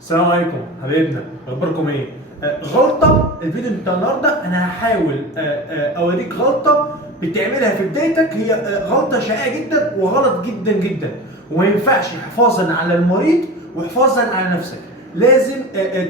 السلام عليكم حبايبنا، اخباركم ايه؟ غلطه الفيديو بتاع النهارده انا هحاول اوريك غلطه بتعملها في بدايتك. هي غلطه شائعه جدا وغلط جدا جدا، وما ينفعش حفاظا على المريض وحفاظا على نفسك. لازم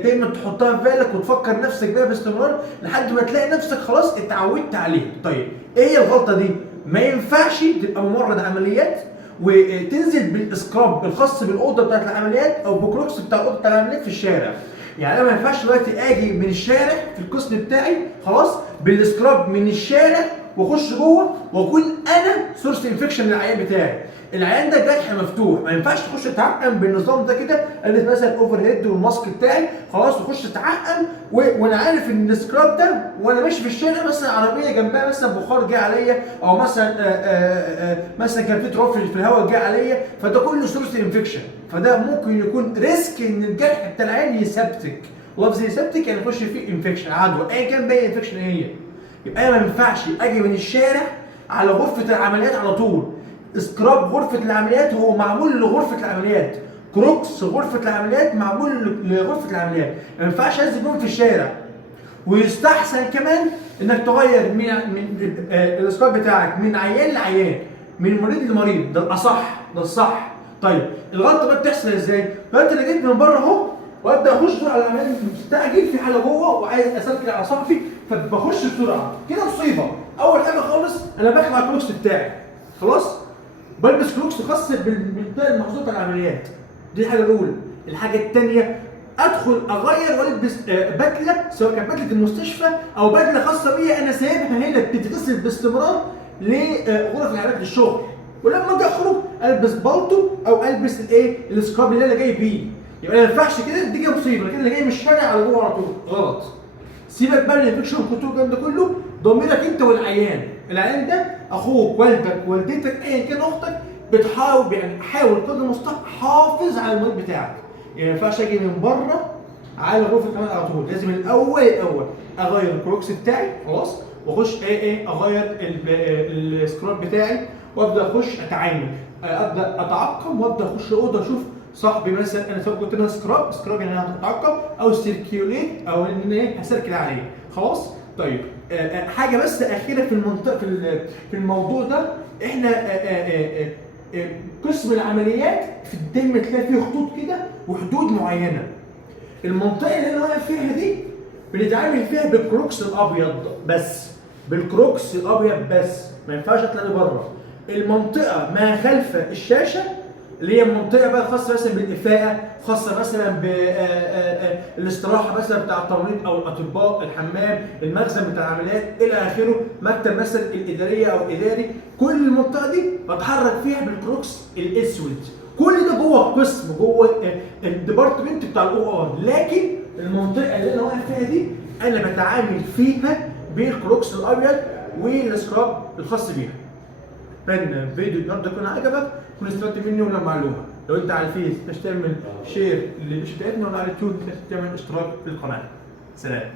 دايما تحطها في بالك وتفكر نفسك بيها باستمرار لحد ما تلاقي نفسك خلاص اتعودت عليها. طيب ايه هي الغلطه دي؟ ما ينفعش تبقى ممرض عمليات وتنزل بالسكراب الخاص بالاوضه بتاعت العمليات او بكروكس بتاع اوضه العمليات في الشارع. يعني انا ما ينفعش دلوقتي اجي من الشارع في القسم بتاعي خلاص بالسكراب من الشارع واخش جوه واكون انا سورس انفكشن للعيان بتاعي. العيان ده جرح مفتوح، ما ينفعش تخش تعقم بالنظام ده كده. البس مثلا الاوفر هيد والماسك بتاعي خلاص واخش تعقم وانا عارف ان السكراب ده وانا ماشي في الشارع مثلا عربيه جنبها مثلا بخار جه عليا، او مثلا مثلا كان في تراب في الهواء جه عليا، فده كله سورس انفكشن. فده ممكن يكون ريسك ان الجرح بتاع العيان يسبتك. لفظ يسبتك يعني يخش فيه انفكشن عدوى ايا كان باقي انفكشن ايه هي. يبقى انا ما ينفعش اجي من الشارع على غرفه العمليات على طول. سكراب غرفه العمليات هو معمول لغرفه العمليات، كروكس غرفه العمليات معمول لغرفه العمليات، ما ينفعش انزل بيهم في الشارع. ويستحسن كمان انك تغير من السكراب بتاعك من عيان لعيان، من مريض لمريض، ده الاصح، ده الصح. طيب الغلطه بقى بتحصل ازاي؟ دلوقتي انا جيت من بره اهو وابدا اخش على العمليات مستعجل في حاله جوه وعايز اسلك على صاحبي، فبخش بسرعه كده مصيبه. اول حاجه خالص انا بخلع الكروكس بتاعي خلاص، بلبس كروكس خاص بالمنطقه المحظوظه بتاع العمليات. دي الحاجه الاولى. الحاجه الثانيه ادخل اغير والبس بدله، سواء كانت بدله المستشفى او بدله خاصه بيا انا سايبها هنا بتتغسل باستمرار لغرف العمليات للشغل. ولما اجي اخرج البس بالطو او البس السكراب اللي انا جاي بيه. يبقى ما ينفعش كده، دي كده مصيبه كده، انا جاي من الشارع على جوه على طول، غلط. سيبك بقى من الانفكشن كنترول الكلام ده كله، ضميرك انت والعيان. العيان ده اخوك، والدك، والدتك، ايا كان، اختك، بتحاول يعني حاول قدر المستطاع حافظ على المريض بتاعك. يعني ما ينفعش اجي من بره على غرفه العمل على طول، لازم الاول اغير الكروكس بتاعي خلاص، واخش اغير السكراب بتاعي وابدا اخش اتعامل، ابدا اتعقم وابدا اخش اوضه اشوف صاحبي مثلا. انا سواء قلت له سكراب يعني انا هتعقم او سيركيوليت او ان هسيركل عليه خلاص. طيب حاجه بس اخيره في المنطقه في الموضوع ده، احنا قسم العمليات في دايما تلاقي فيه خطوط كده وحدود معينه. المنطقه اللي انا واقف فيها دي بنتعامل فيها بالكروكس الابيض بس، بالكروكس الابيض بس، ما ينفعش اطلع بره. المنطقه ما خلف الشاشه اللي هي منطقه بقى خاصه مثلا بالافاءه، خاصه مثلا بالاستراحه مثلا بتاع التمريض او الاطباء، الحمام، المخزن بتاع العمليات الى اخره، مكتب مثلا الاداريه او الاداري، كل المنطقه دي بتحرك فيها بالكروكس الاسود. كل ده جوه القسم، جوه الديبارتمنت بتاع الاو ار. لكن المنطقه اللي انا واقف فيها دي انا بتعامل فيها بالكروكس الابيض والسكراب الخاص بيها. اتمنى الفيديو النهارده يكون عجبك، تكون استفدت مني ولا معلومه. لو انت على الفيس تعمل شير للي مش بتاعتنا، ولا على اليوتيوب تعمل اشتراك في القناه. سلام.